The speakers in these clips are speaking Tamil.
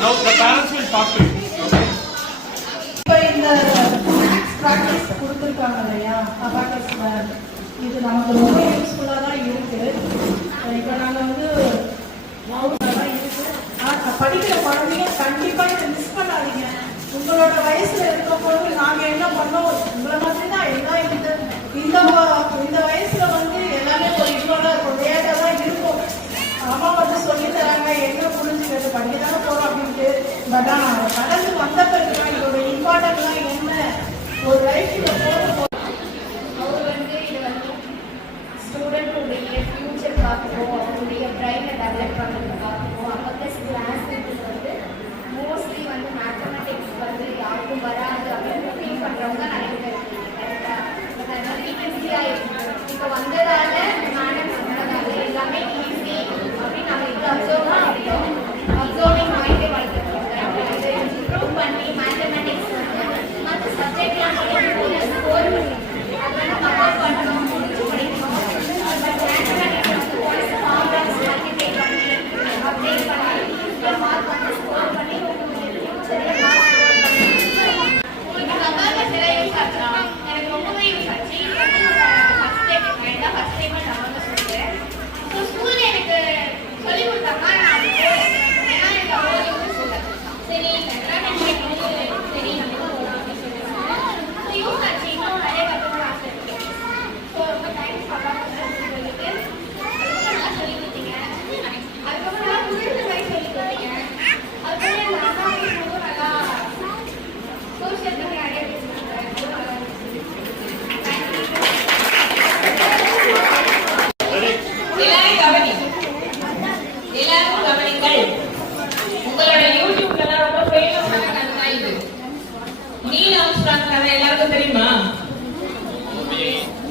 Now the parents will talk to you. இப்போ இந்த மேக்ஸ் ப்ராக்டிஸ் கொடுத்துருக்காங்க இல்லையா அபாகஸ்ல, இது நமக்கு ரொம்ப யூஸ்ஃபுல்லாக தான் இருக்குது. இப்போ நாங்கள் வந்து படிக்கிற குழந்தைங்க கண்டிப்பாக இதை மிஸ் பண்ணாதீங்க. உங்களோட வயசில் இருக்கும்போது நாங்கள் என்ன பண்ணோம், உங்களை மாதிரி தான் எல்லாம் இந்த வயசில் வந்து எல்லாமே ஒரு இவ்வளோ இருக்கும், லேட்டாக தான் இருக்கும். அம்மா வந்து சொல்லி தராங்க, என்ன புரிஞ்சுக்கிறது, படிக்க தானே போகிறோம் அப்படின்ட்டு. பட் ஆனால் கடந்து வந்த பிறகு இதோட இம்பார்ட்டன்ட்லாம் என்ன, ஒரு லைஃப்பில் அவர் வந்து இது வந்து ஸ்டூடெண்ட்டுடைய ஃபியூச்சர் பார்த்துக்கோ, அவருடைய பிரைனை டெவலப் பண்ணுறது பார்த்துக்கோ. அபகஸ் கிளாஸ் வந்து மோஸ்ட்லி வந்து மேத்தமெட்டிக்ஸ் வந்து யாருக்கும் வராது அப்படின்னு ஃபீல் பண்ணுறவங்க நிறைய பேர் இருக்கீங்க. கரெக்டாக அதனால ஈஸியாக இருக்குது. இப்போ வந்ததால மேடம் சொன்னதால எல்லாமே ஈஸி அப்படின்னு நம்ம இது அப்சர்வ் பண்ணிட்டோம். அப்சர்விங் மைண்டே வளர்த்துருக்கோம். கரெக்டாக இதை இம்ப்ரூவ் பண்ணி மேத்தமெட்டிக்ஸ் வந்து மற்ற சப்ஜெக்ட்லாம் படிக்கும்போது ஸ்கோர் பண்ணி அது வந்து கவர் பண்ணணும், முடிச்சு படிக்கணும். பட் மேத்தமெட்டிக்ஸ் வந்து ஒரு ஃபார்முலாஸ் மல்டிப்ளை பண்ணி அப்டேட் பண்ணி ஈஸியாக மார்க் வந்து ஸ்கோர் பண்ணி உங்களுக்கு ஃபியூச்சரில் மார்க் ஸ்கோர் பண்ணி உங்களுக்கு கம்பேரில் சில யூஸ் ஆச்சா? எனக்கு ரொம்பவே யூஸ் ஆச்சு. இது வந்து ஃபஸ்ட் டைம் தான் ஃபஸ்ட் டைம் நான் சொல்கிறேன். ஸோ ஸ்கூலில் எனக்கு சொல்லிக் கொடுத்தாங்க, நான் அதுக்கு ஏன்னா எனக்கு அவ்வளோ யூஸ் இல்லை. சரி மேத்தமெட்டிக்ஸ் வந்து சரி நம்ம அப்படின்னு சொல்லுவாங்க. ஸோ யூஸ் ஆச்சு, இன்னும் நிறைய கற்றுக்கணும் ஆசை இருக்கு. ஸோ ரொம்ப தேங்க்ஸ் சொல்லிட்டு அதுக்கப்புறம் நல்லா சொல்லிக் கொடுத்தீங்க. அதுக்கப்புறம் நல்லா புரிஞ்ச மாதிரி சொல்லிக் கொடுத்தீங்க. அதுக்கப்புறம் எங்கள் அம்மா பேசும்போது நல்லா சோஷியல் பற்றி நிறைய பேசினாங்க. நல்லா இருந்துச்சு. எல்லாரும் கவனிங்கள். உங்களோட யூடியூப்ல ரொம்ப ஃபேமஸான கதை தான் இது. நீல் ஆம்ஸ்ட்ராங் கதை எல்லாருக்கும் தெரியுமா?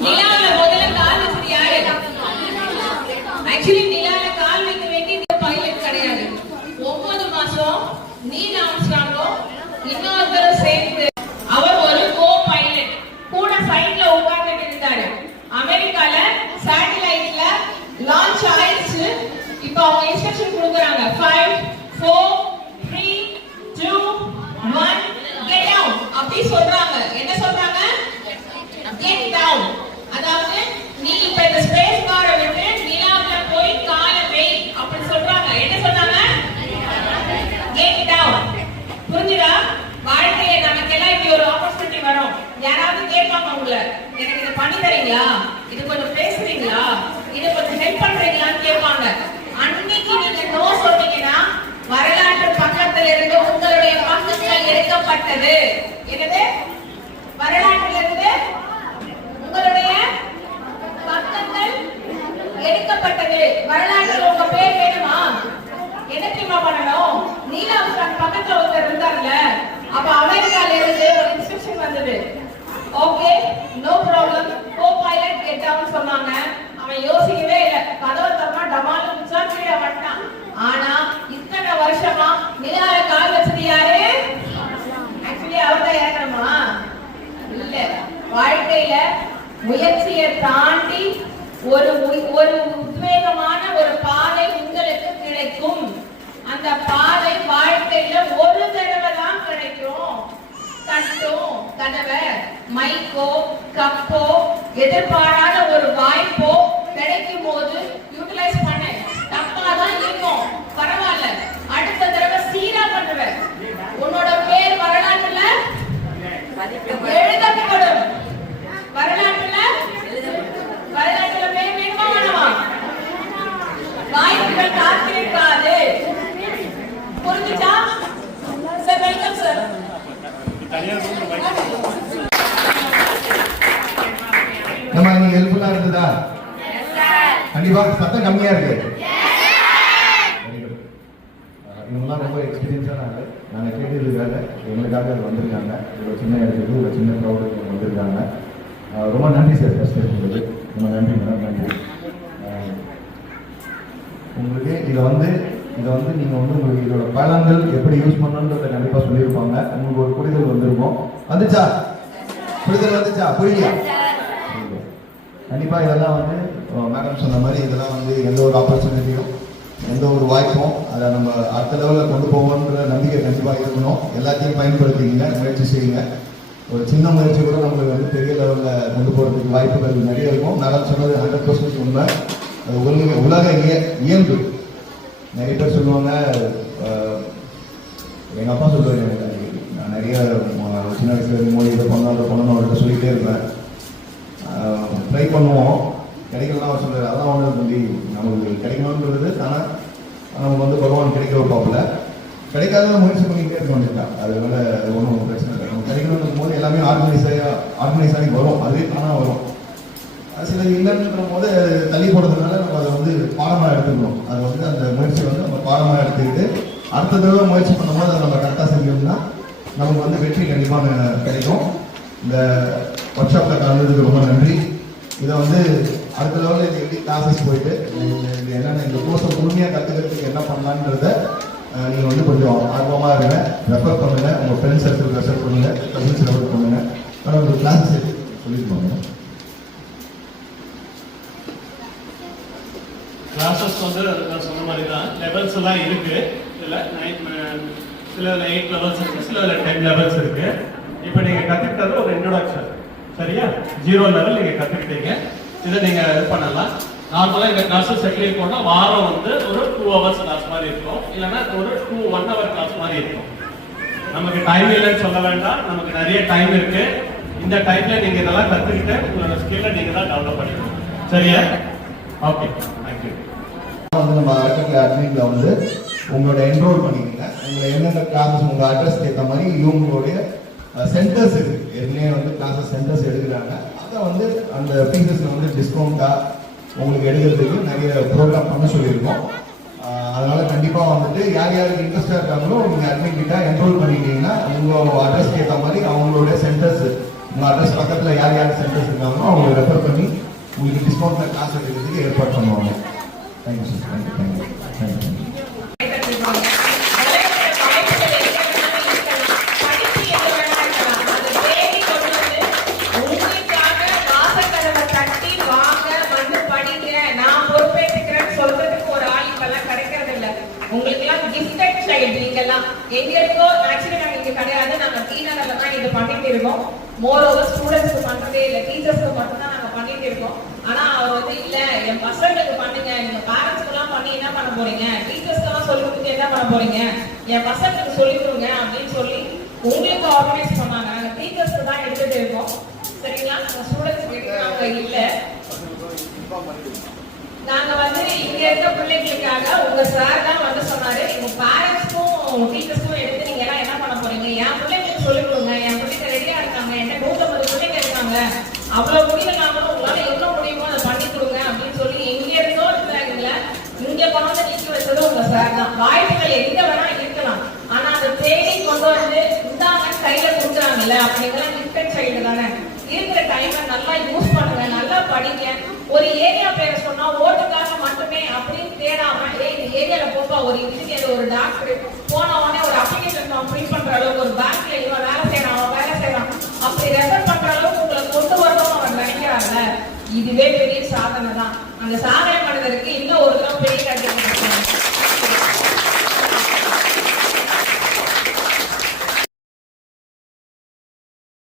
நிலாவுல முதல்ல கால் வச்சது யாரு? ஆக்சுவலி நிலாவுல கால் வைக்க வேண்டியது பைலட் கிடையாது. 9 மாசம் நீல் ஆம்ஸ்ட்ராங்கும் இன்னொருத்தரும் சேர்ந்து அவர் ஒரு கோ பைலட் கூட சைட்ல உட்கார்ந்துட்டு இருந்தாரு. அமெரிக்கால சேட்டலைட்ல லான்ச் ஆயிடுச்சு. இப்போ அவங்க இன்ஸ்ட்ரக்ஷன் கொடுக்குறாங்க. 5 4 3 2 1 கெட் டவுன் அப்படி சொல்றாங்க. என்ன சொல்றாங்க? Get down. அதாவது நீ இப்ப இந்த ஸ்பேஸ் காரை விட்டு நிலாவுல போய் காலை வை அப்படி சொல்றாங்க. என்ன சொல்றாங்க? Get down. புரிஞ்சுதா? வாழ்க்கையில நமக்கு எல்லாம் இப்படி ஒரு ஆப்பர்ச்சுனிட்டி வரும். யாராவது கேட்பாங்க உங்களை, எனக்கு இதை பண்ணி தரீங்களா, இது கொஞ்சம் பேசுறீங்களா, இதை கொஞ்சம் ஹெல்ப் பண்றீங்களான்னு கேட்பாங்க. அன்னைக்கு நீங்க நோ சொன்னீங்கன்னா வரலாற்று பக்கத்துல இருந்து உங்களுடைய பக்கங்கள் எடுக்கப்பட்டது. என்னது? வரலாற்றுல இருந்து உங்களுடைய பக்கங்கள் எடுக்கப்பட்டது. வரலாற்றுல உங்க பேர் வேணுமா? என்ன தெரியுமா பண்ணணும்? நீல் ஆம்ஸ்ட்ராங் பக்கத்துல ஒருத்தர் இருந்தார்ல, அப்ப அமெரிக்கால இருந்து ஒரு இன்ஸ்ட்ரக்ஷன் வந்தது. Okay no problem, co pilot get down சொன்னாங்க. அவன் யோசிக்கவே இல்லை, கதவை தரமா டமால் முடிச்சா கீழே வந்துட்டான். ஆனா இத்தனை வருஷமா நிலால கால் வச்சது யாரு? ஆக்சுவலி அவர்தான் இறங்கணுமா? இல்ல. வாழ்க்கையில முயற்சியை தாண்டி ஒரு உத்வேகமான ஒரு பாதை உங்களுக்கு கிடைக்கும். அந்த பாதை வாழ்க்கையில ஒரு தடவை தான் கிடைக்கும். தட்டும் கதவை மைக்கோ கப்போ எதிர்பாராத ஒரு வாய்ப்போ கிடைக்கும் போது யூட்டிலைஸ் பண்ண. தப்பா தான் இருக்கும், பரவாயில்ல, அடுத்த தடவை சீரா பண்ணுவேன். உன்னோட பேர் வரலாற்றுல எழுதப்படும். வரலாற்றுல பேர் வேணுமா வேணுமா? வாய்ப்புகள் காத்திருக்காது. புரிஞ்சுச்சா? Sir welcome sir. நம்ம நீங்க ஹெல்ப்ஃபுல்லா இருந்ததா? கண்டிப்பா. சத்தம் கம்மியா இருக்கு. இவங்கெல்லாம் ரொம்ப எக்ஸ்பீரியன்ஸான ஆள். நாங்கள் கேட்டதுக்காக எங்களுக்காக வந்திருக்காங்க. ஒரு சின்ன இடத்துக்கு ஒரு சின்ன க்ரௌடுக்கு வந்திருக்காங்க. ரொம்ப நன்றி சார். ஃபர்ஸ்ட் உங்களுக்கு ரொம்ப நன்றி மேடம். நன்றி. உங்களுக்கு இதை வந்து நீங்கள் வந்து உங்களுக்கு இதோட பலன்கள் எப்படி யூஸ் பண்ணணுன்றதை கண்டிப்பாக சொல்லியிருப்பாங்க. உங்களுக்கு ஒரு புரிதல் வந்திருக்கும். வந்துச்சா? புரிதல் வந்துச்சா? புரியலையா? கண்டிப்பாக இதெல்லாம் வந்து மேடம் சொன்ன மாதிரி இதெல்லாம் வந்து எந்த ஒரு ஆப்பர்ச்சுனிட்டியும் எந்த ஒரு வாய்ப்பும் அதை நம்ம அடுத்த லெவலில் கொண்டு போவோன்ற நம்பிக்கை கண்டிப்பாக இருக்கணும். எல்லாத்தையும் பயன்படுத்திங்க, முயற்சி செய்யுங்க. ஒரு சின்ன முயற்சி கூட நம்மளுக்கு வந்து பெரிய லெவலில் கொண்டு போகிறதுக்கு வாய்ப்புகள் நிறைய இருக்கும். நான் சொன்னது 100% உண்மை. அது உலக இயல்பு. நிறைய பேர் சொல்லுவாங்க, எங்கள் அப்பா சொல்லுவார் எனக்கு, நான் நிறைய சின்ன வயசுல மொழி இதை பண்ணணும் அவர்கிட்ட சொல்லிகிட்டே இருப்பேன். ட்ரை பண்ணுவோம், கிடைக்கலாம் அவர் சொல்லுவார். அதான் ஒன்று தம்பி, நமக்கு கிடைக்கணுன்றது ஆனால் நமக்கு வந்து பகவான் கிடைக்க வைப்பாப்புல. கிடைக்காத முயற்சி பண்ணிக்கிட்டே இருக்க வேண்டியதான். அதனால ஒன்றும் பிரச்சனை இல்லை. நம்ம கிடைக்கணும்னும் போது எல்லாமே ஆர்கனைஸ் ஆகி வரும், அதுவே தானாக வரும். சில இல்லைன்ற போது தள்ளி போடுறதுனால நம்ம அதை வந்து பாடமாக எடுத்துக்கணும். அது வந்து அந்த முயற்சியை வந்து நம்ம பாடமாக எடுத்துக்கிட்டு அடுத்த தடவை முயற்சி பண்ணும்போது அதை நம்ம கரெக்டாக செஞ்சோம்னா நமக்கு வந்து வெற்றி கண்டிப்பாக கிடைக்கும். இந்த ஒர்க் ஷாப்பில் கலந்ததுக்கு ரொம்ப நன்றி. இதை வந்து அடுத்த லெவலில் இது எப்படி கிளாஸஸ் போயிட்டு இது என்னென்ன இந்த கோர்ஸை முழுமையாக கற்றுக்கிறதுக்கு என்ன பண்ணலான்றத நீங்கள் வந்து கொஞ்சம் ஆர்வமாக இருங்க. ரெஃபர் பண்ணுங்கள், உங்கள் ஃப்ரெண்ட்ஸ் சர்க்கிள் ரெஃபர் பண்ணுங்கள், கசின்ஸ் ரெஃபர் பண்ணுங்கள். ஆனால் உங்களுக்கு கிளாஸஸ் சொல்லிட்டு போங்க. கிளாஸஸ் வந்து நான் சொன்ன மாதிரி தான் லெவல்ஸ் எல்லாம் இருக்குது. இதில் சில 8 லெவல்ஸ் இருக்குது, சில 10 லெவல்ஸ் இருக்குது. இப்போ நீங்கள் கற்றுக்கிட்டது ஒரு இன்ட்ரோடக்ஷன், சரியா? 0 லெவல் நீங்கள் கற்றுக்கிட்டீங்க. இதை நீங்கள் இது பண்ணலாம். நார்மலாக இந்த கிளாஸஸ் எப்படி இருக்கும்னா வாரம் வந்து ஒரு 2 ஹவர்ஸ் கிளாஸ் மாதிரி இருக்கும், இல்லைன்னா ஒரு 1 ஹவர் கிளாஸ் மாதிரி இருக்கும். நமக்கு டைம் இல்லைன்னு சொல்ல வேண்டாம், நமக்கு நிறைய டைம் இருக்கு. இந்த டைம்ல நீங்க இதெல்லாம் கற்றுக்கிட்டு உங்களோட ஸ்கில்லை நீங்க தான் டெவலப் பண்ணிக்கணும், சரியா? Okay, thank you. வந்து நம்ம அறக்கட்டளை அட்மின்ல வந்து உங்களோட என்ரோல் பண்ணிக்கங்க. உங்களை என்னென்ன கிளாஸஸ் உங்கள் அட்ரஸ்க்கு ஏற்ற மாதிரி இவங்களுடைய சென்டர்ஸ் இருக்கு. ஏற்கனவே வந்து கிளாஸஸ் சென்டர்ஸ் எடுக்கிறாங்க. அதை வந்து அந்த ஃபீஸஸில் வந்து டிஸ்கவுண்ட்டாக உங்களுக்கு எடுக்கிறதுக்கு நிறைய ப்ரோக்ராம் பண்ண சொல்லியிருக்கோம். அதனால கண்டிப்பாக வந்துட்டு யார் யாருக்கு இன்ட்ரெஸ்டாக இருக்காங்களோ நீங்கள் அட்மின் கிட்ட என்ரோல் பண்ணிக்கிட்டீங்கன்னா உங்களோட அட்ரஸ்க்கு ஏற்ற மாதிரி அவங்களுடைய சென்டர்ஸ், உங்கள் அட்ரஸ் பக்கத்தில் யார் யார் சென்டர்ஸ் இருக்காங்களோ அவங்களை ரெஃபர் பண்ணி உங்களுக்கு டிஸ்கவுண்ட்டில் கிளாஸ் எடுக்கிறதுக்கு ஏற்பாடு பண்ணுவாங்க. Thank you sir. தேங்க்யூ. உங்களுக்கெல்லாம் கிஃப்டட் சைல்டு நீங்கெல்லாம் எங்களுக்கோ ஆக்சுவலி நாங்கள் இங்கே கிடையாது, நாங்கள் டீனரில் தான் இது பண்ணிட்டு இருக்கோம். மோர் ஓவர் ஸ்டூடெண்ட்ஸ்க்கு பண்ணுறதே இல்லை, டீச்சர்ஸ்க்கு மட்டும்தான் நாங்கள் பண்ணிட்டு இருக்கோம். ஆனால் அவர் வந்து இல்லை என் பசங்களுக்கு பண்ணுங்க, நீங்கள் பேரண்ட்ஸ்க்கெல்லாம் பண்ணி என்ன பண்ண போறீங்க, டீச்சர்ஸ்க்கெல்லாம் சொல்லி கொடுத்து என்ன பண்ண போறீங்க, என் பசங்களுக்கு சொல்லி கொடுங்க அப்படின்னு சொல்லி உங்களுக்கு ஆர்கனைஸ் பண்ணாங்க. நாங்கள் டீச்சர்ஸ்க்கு தான் எடுத்துட்டு இருக்கோம், சரிங்களா? ஸ்டூடெண்ட்ஸ்க்கு நாங்கள் இல்லை. நாங்க வந்து இங்க இருக்க பிள்ளைங்களுக்காக உங்க சார் தான் வந்து சொன்னாரு, உங்க பேரண்ட்ஸ்க்கும் டீச்சர்ஸ்க்கும் எடுத்து நீங்க எல்லாம் என்ன பண்ண போறீங்க, என் பிள்ளைங்களுக்கு சொல்லிக் கொடுங்க, என் பிள்ளைங்க ரெடியா இருக்காங்க, என்ன 150 பிள்ளைங்க இருக்காங்க, அவ்வளவு முடியலனாலும் உங்களால எவ்வளவு முடியுமோ அதை பண்ணி கொடுங்க அப்படின்னு சொல்லி எங்க இருந்தோ இருக்கிறாங்கல்ல இங்க கொண்டு நீக்கி வச்சது உங்க சார் தான். வாய்ப்புகள் எங்க வேணா இருக்கலாம், ஆனா அதை தேடி கொண்டு வந்து இந்தாங்க கையில கொடுக்குறாங்கல்ல, அப்படிங்கலாம் கிஃப்டட் சைடு தானே. இருக்கிற டைமை நல்லா யூஸ் பண்ணுங்க, நல்லா படிங்க. ஒரு ஏரியா பேரை சொன்னா ஓட்டுக்காக மட்டுமே அப்படின்னு தேடாம இந்த ஏரியால போப்பா ஒரு இன்ஜினியர் ஒரு டாக்டர் போன உடனே ஒரு அப்ளிகேஷன் ஃபார்ம் ஃபில் பண்ற அளவுக்கு ஒரு பேங்க்ல இவன் வேலை செய்யறான் அப்படி ரெஃபர் பண்ற அளவுக்கு உங்களை கொண்டு வரணும்னு அவர் நினைக்கிறாங்க. இதுவே பெரிய சாதனை தான். அந்த சாதனை பண்ணுறதுக்கு இன்னும் ஒரு தடவை பெரிய கண்டிப்பாக